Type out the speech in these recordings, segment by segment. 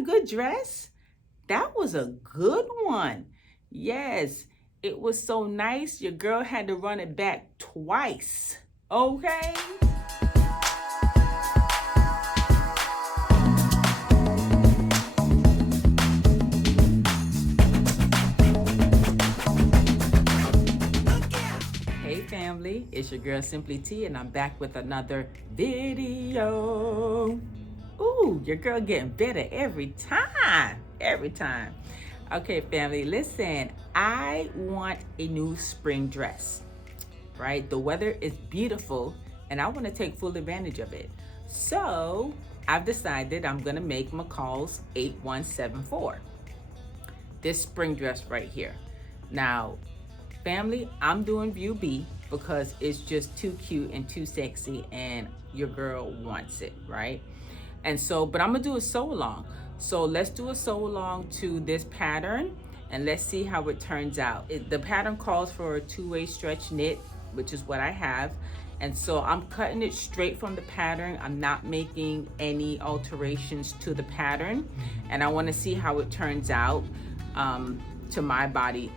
a good dress? That was a good one. Yes, it was so nice. Your girl had to run it back twice. Okay? Hey family, it's your girl Simply T, and I'm back with another video. Ooh, your girl getting better every time. Okay, family, listen. I want a new spring dress, right? The weather is beautiful, and I want to take full advantage of it. So I've decided I'm gonna make McCalls 8174. This spring dress right here. Now, family, I'm doing view B because it's just too cute and too sexy, and your girl wants it, right? And so, but I'm gonna do a sew along. So let's do a sew along to this pattern and let's see how it turns out. The pattern calls for a two-way stretch knit, which is what I have. And so I'm cutting it straight from the pattern. I'm not making any alterations to the pattern. And I wanna see how it turns out to my body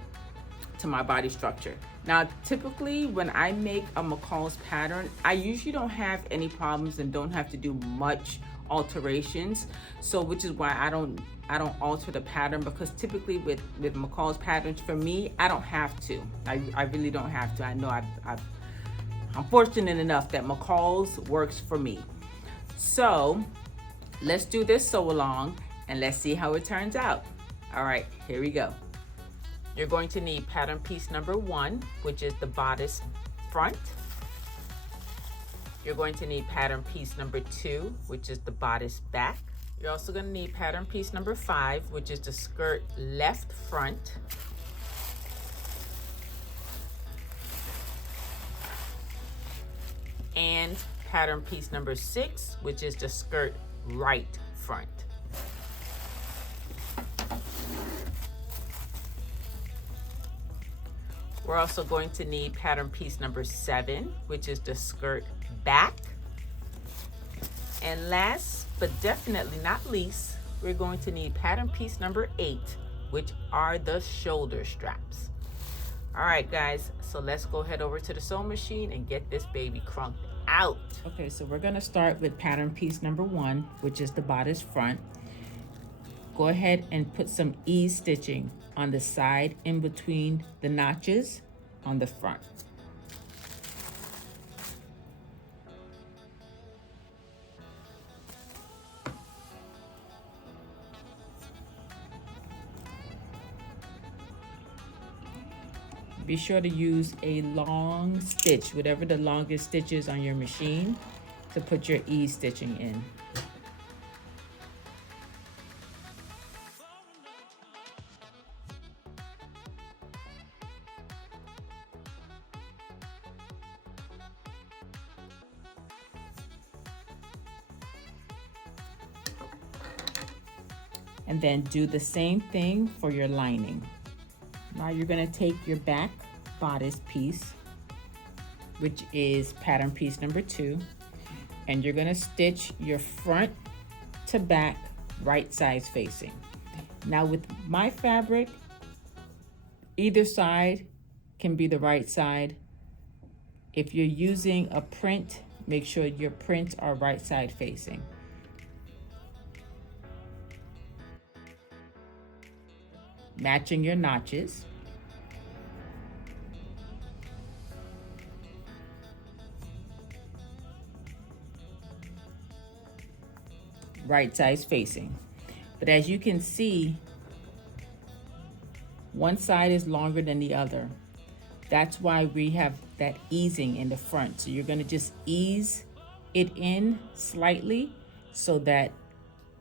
structure. Now, typically when I make a McCalls pattern, I usually don't have any problems and don't have to do much alterations. So which is why I don't alter the pattern, because typically with McCalls patterns, for me, I don't have to. I really don't have to. I know I'm fortunate enough that McCalls works for me. So let's do this sew along and let's see how it turns out. All right, here we go. You're going to need pattern piece number 1, which is the bodice front. You're going to need pattern piece number 2, which is the bodice back. You're also going to need pattern piece number 5, which is the skirt left front. And pattern piece number 6, which is the skirt right front. We're also going to need pattern piece number 7, which is the skirt back. And last but definitely not least, we're going to need pattern piece number 8, which are the shoulder straps. All right, guys, so let's go head over to the sewing machine and get this baby crunked out. Okay, so we're gonna start with pattern piece number 1, which is the bodice front. Go ahead and put some ease stitching on the side in between the notches on the front. Be sure to use a long stitch, whatever the longest stitch is on your machine, to put your ease stitching in. And then do the same thing for your lining. Now you're gonna take your back bodice piece, which is pattern piece number 2, and you're gonna stitch your front to back right sides facing. Now with my fabric, either side can be the right side. If you're using a print, make sure your prints are right side facing. Matching your notches. Right sides facing. But as you can see, one side is longer than the other. That's why we have that easing in the front. So you're gonna just ease it in slightly so that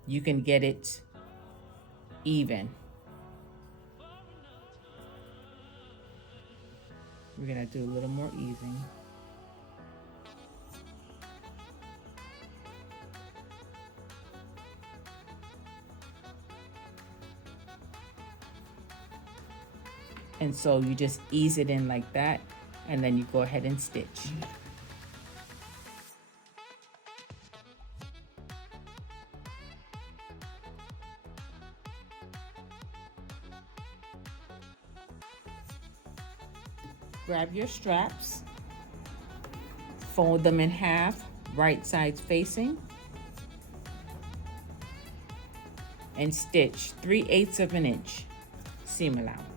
you can get it even. We're gonna do a little more easing. And so you just ease it in like that, and then you go ahead and stitch. Grab your straps, fold them in half, right sides facing, and stitch 3/8 of an inch seam allowance.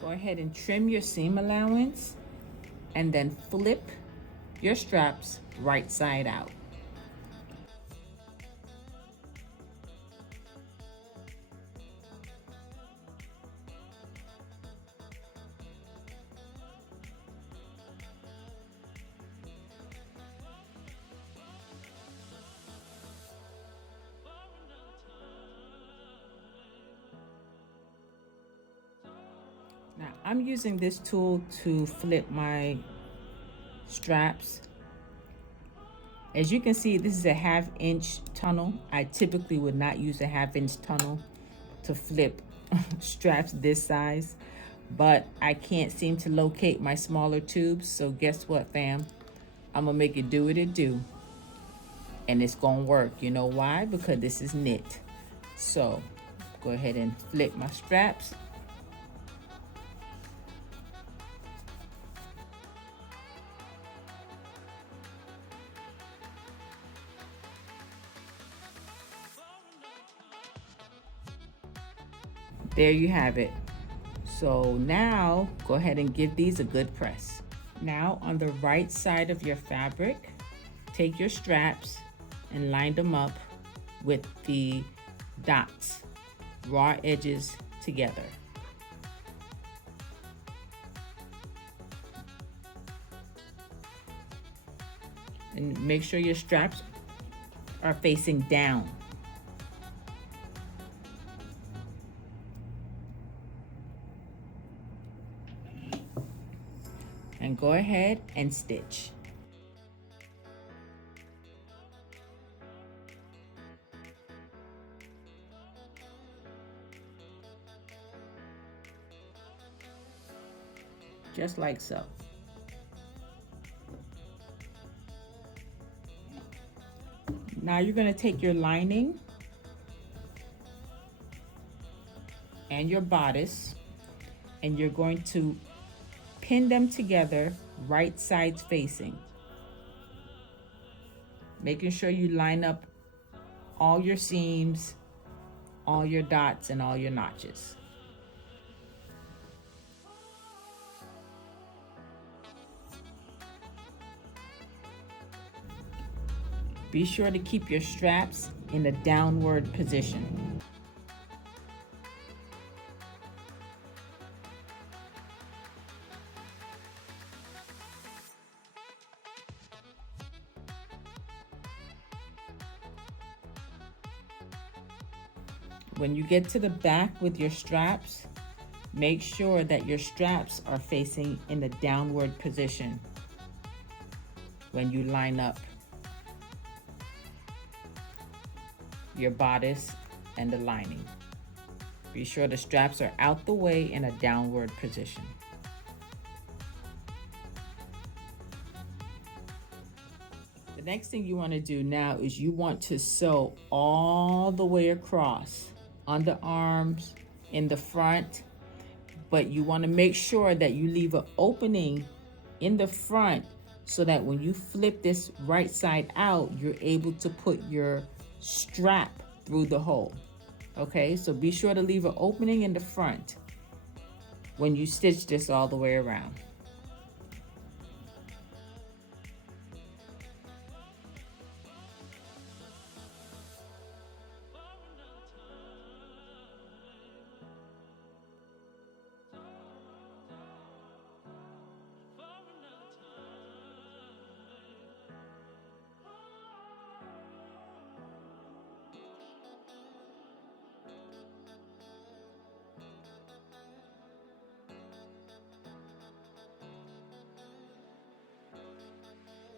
Go ahead and trim your seam allowance and then flip your straps right side out. Now I'm using this tool to flip my straps. As you can see, this is a 1/2 inch tunnel. I typically would not use a 1/2 inch tunnel to flip straps this size, but I can't seem to locate my smaller tubes. So guess what, fam? I'm gonna make it do what it do. And it's gonna work. You know why? Because this is knit. So go ahead and flip my straps. There you have it. So now go ahead and give these a good press. Now on the right side of your fabric, take your straps and line them up with the dots, raw edges together. And make sure your straps are facing down. And go ahead and stitch. Just like so. Now you're going to take your lining and your bodice and you're going to pin them together, right sides facing. Making sure you line up all your seams, all your dots, and all your notches. Be sure to keep your straps in a downward position. When you get to the back with your straps, make sure that your straps are facing in the downward position when you line up your bodice and the lining. Be sure the straps are out the way in a downward position. The next thing you want to do now is you want to sew all the way across, underarms, in the front, but you want to make sure that you leave an opening in the front so that when you flip this right side out, you're able to put your strap through the hole. Okay, so be sure to leave an opening in the front when you stitch this all the way around.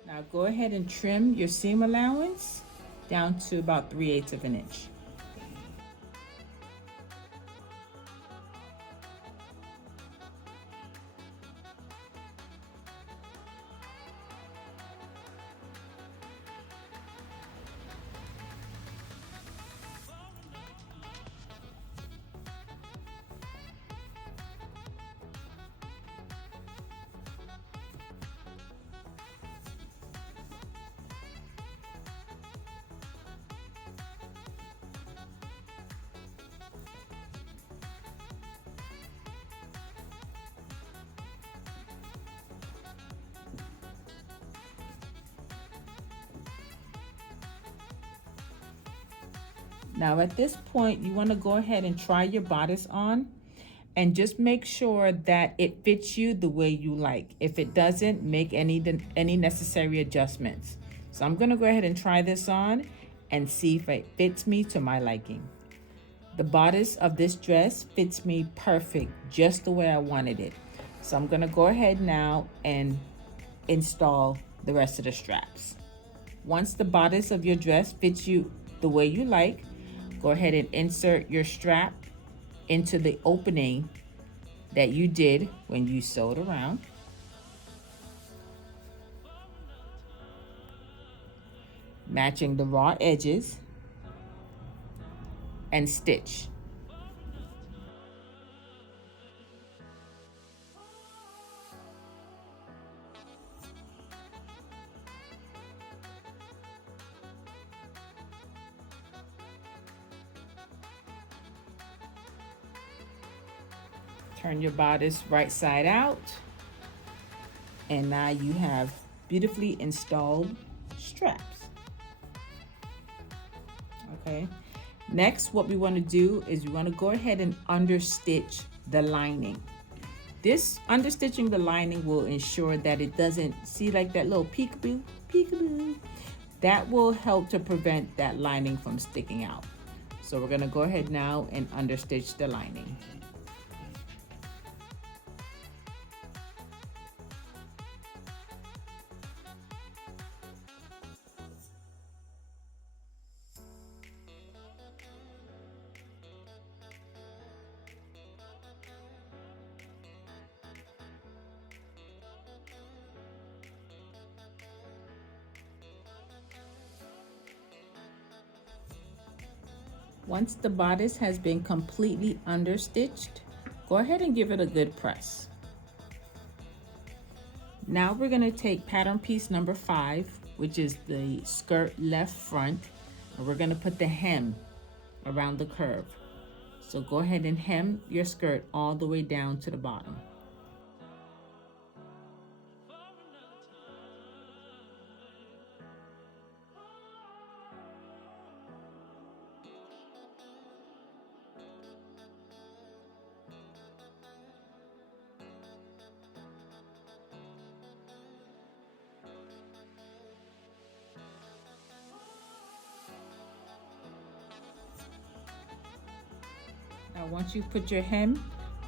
Now go ahead and trim your seam allowance down to about 3/8 of an inch. Now at this point, you want to go ahead and try your bodice on and just make sure that it fits you the way you like. If it doesn't, make any necessary adjustments. So I'm gonna go ahead and try this on and see if it fits me to my liking. The bodice of this dress fits me perfect, just the way I wanted it. So I'm gonna go ahead now and install the rest of the straps. Once the bodice of your dress fits you the way you like, go ahead and insert your strap into the opening that you did when you sewed around. Matching the raw edges and stitch. Turn your bodice right side out, and now you have beautifully installed straps. Okay, next what we want to do is we want to go ahead and understitch the lining. This understitching the lining will ensure that it doesn't see like that little peekaboo, peekaboo. That will help to prevent that lining from sticking out. So we're gonna go ahead now and understitch the lining. Once the bodice has been completely understitched, go ahead and give it a good press. Now we're gonna take pattern piece number 5, which is the skirt left front, and we're gonna put the hem around the curve. So go ahead and hem your skirt all the way down to the bottom. Now once you put your hem,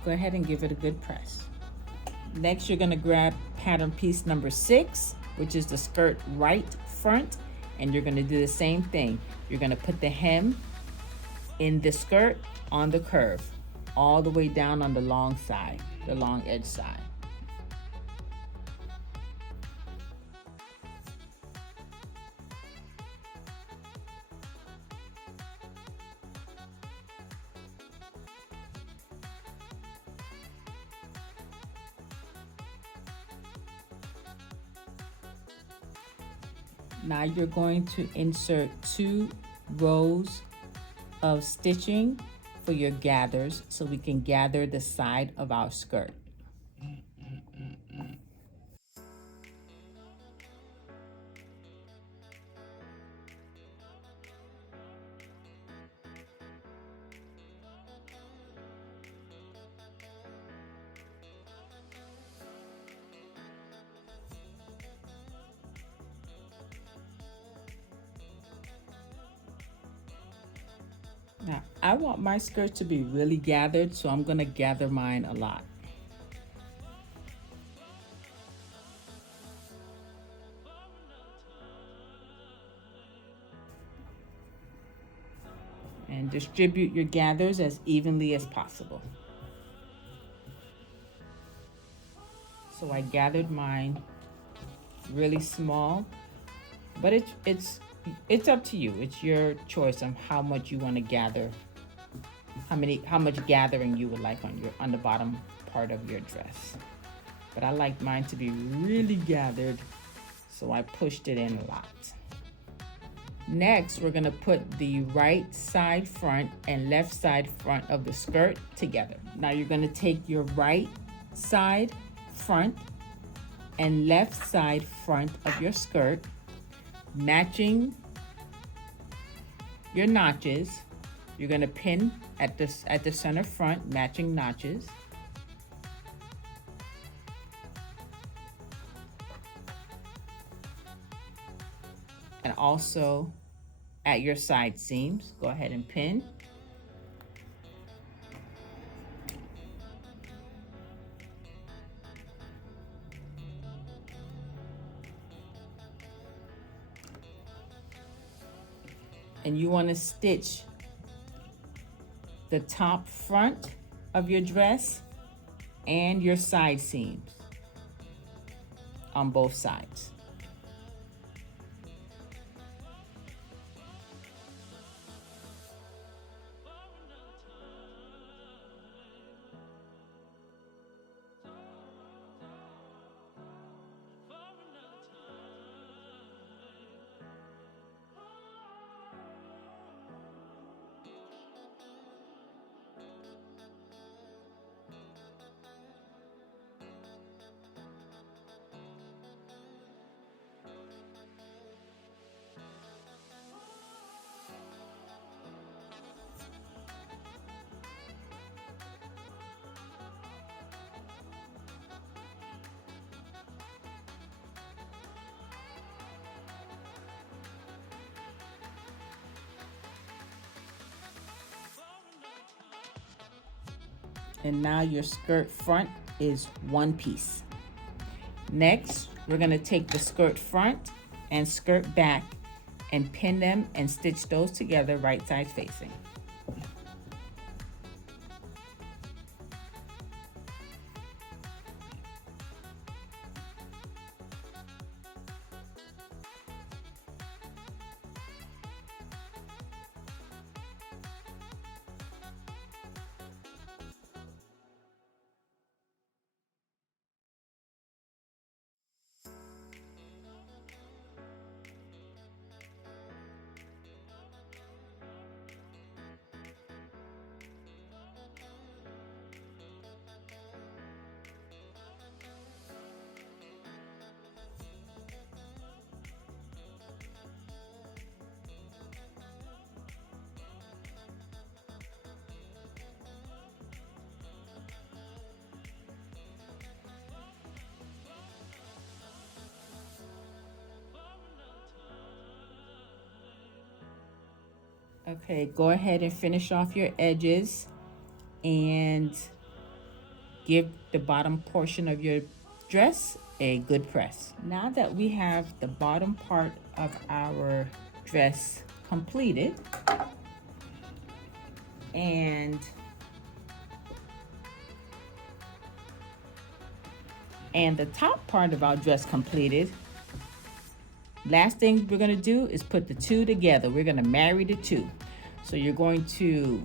go ahead and give it a good press. Next, you're gonna grab pattern piece number 6, which is the skirt right front, and you're gonna do the same thing. You're gonna put the hem in the skirt on the curve, all the way down on the long side, the long edge side. Now you're going to insert 2 rows of stitching for your gathers so we can gather the side of our skirt. Now, I want my skirt to be really gathered, so I'm gonna gather mine a lot. And distribute your gathers as evenly as possible. So I gathered mine really small, but it's up to you. It's your choice on how much you want to gather, how much gathering you would like on the bottom part of your dress. But I like mine to be really gathered, so I pushed it in a lot. Next, we're gonna put the right side front and left side front of the skirt together. Now you're gonna take your right side front and left side front of your skirt, matching your notches, You're gonna pin at the center front, matching notches. And also at your side seams, go ahead and pin. And you want to stitch the top front of your dress and your side seams on both sides. And now your skirt front is one piece. Next, we're gonna take the skirt front and skirt back and pin them and stitch those together right sides facing. Okay, go ahead and finish off your edges and give the bottom portion of your dress a good press. Now that we have the bottom part of our dress completed and the top part of our dress completed, last thing we're gonna do is put the two together. We're gonna marry the two. So you're going to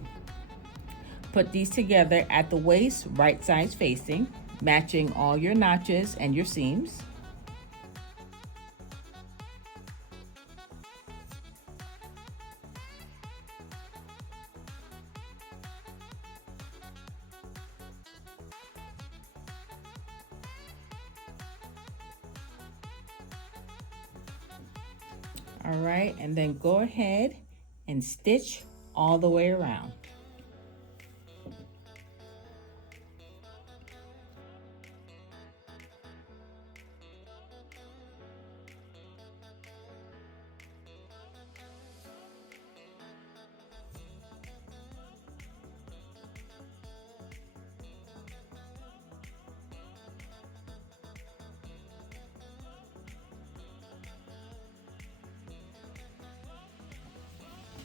put these together at the waist, right sides facing, matching all your notches and your seams. All right, and then go ahead and stitch all the way around.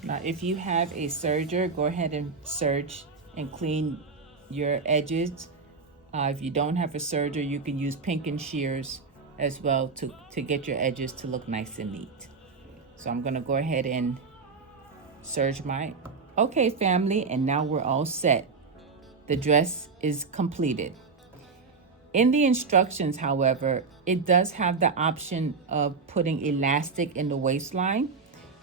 Now, if you have a serger, go ahead and serge and clean your edges. If you don't have a serger, you can use pinking shears as well to get your edges to look nice and neat. So I'm gonna go ahead and serge my, okay family, and now we're all set. The dress is completed. In the instructions, however, it does have the option of putting elastic in the waistline.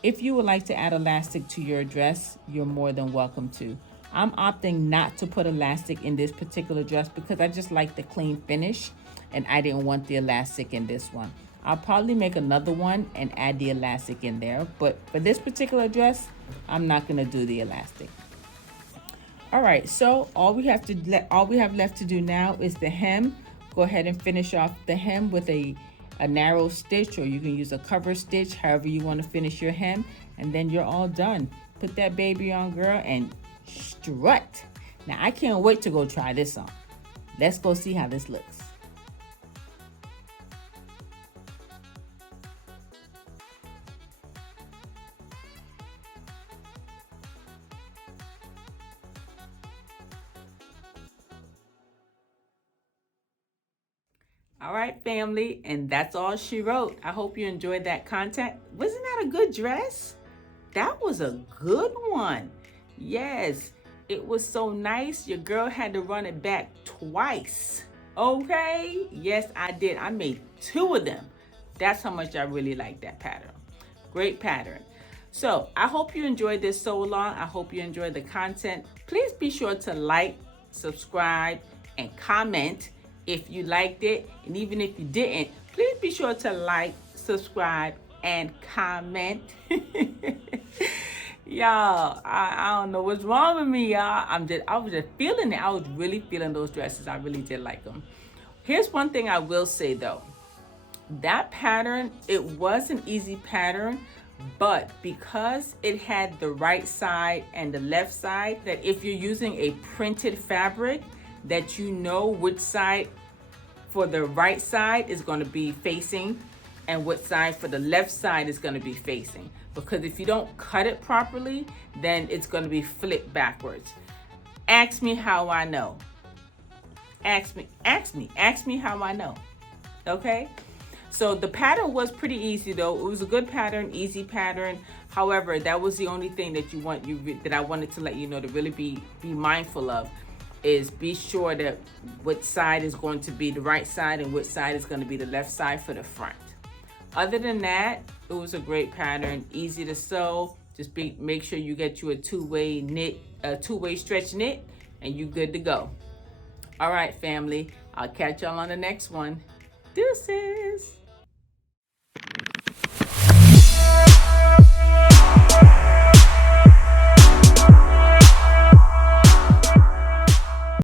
If you would like to add elastic to your dress, you're more than welcome to. I'm opting not to put elastic in this particular dress because I just like the clean finish and I didn't want the elastic in this one. I'll probably make another one and add the elastic in there, but for this particular dress, I'm not gonna do the elastic. All right, so all we have left to do now is the hem. Go ahead and finish off the hem with a narrow stitch, or you can use a cover stitch, however you want to finish your hem, and then you're all done. Put that baby on, girl, and strut. Now I can't wait to go try this on. Let's go see how this looks. All right, family, and that's all she wrote. I hope you enjoyed that content. Wasn't that a good dress? That was a good one. Yes, it was so nice. Your girl had to run it back twice. Okay, yes, I did. I made 2 of them. That's how much I really like that pattern. Great pattern. So I hope you enjoyed this sew along. I hope you enjoyed the content. Please be sure to like, subscribe, and comment if you liked it. And even if you didn't, please be sure to like, subscribe, and comment. Y'all, I don't know what's wrong with me, y'all. I was just feeling it. I was really feeling those dresses. I really did like them. Here's one thing I will say though. That pattern, it was an easy pattern, but because it had the right side and the left side, that if you're using a printed fabric, that you know which side for the right side is going to be facing and what side for the left side is going to be facing. Because if you don't cut it properly, then it's going to be flipped backwards. Ask me how I know. Ask me how I know. Okay? So the pattern was pretty easy though. It was a good pattern, easy pattern. However, that was the only thing that that I wanted to let you know to really be mindful of, is be sure that which side is going to be the right side and which side is going to be the left side for the front. Other than that, it was a great pattern, easy to sew. Just make sure you get you a two-way stretch knit, and you good to go. All right, family, I'll catch y'all on the next one. Deuces.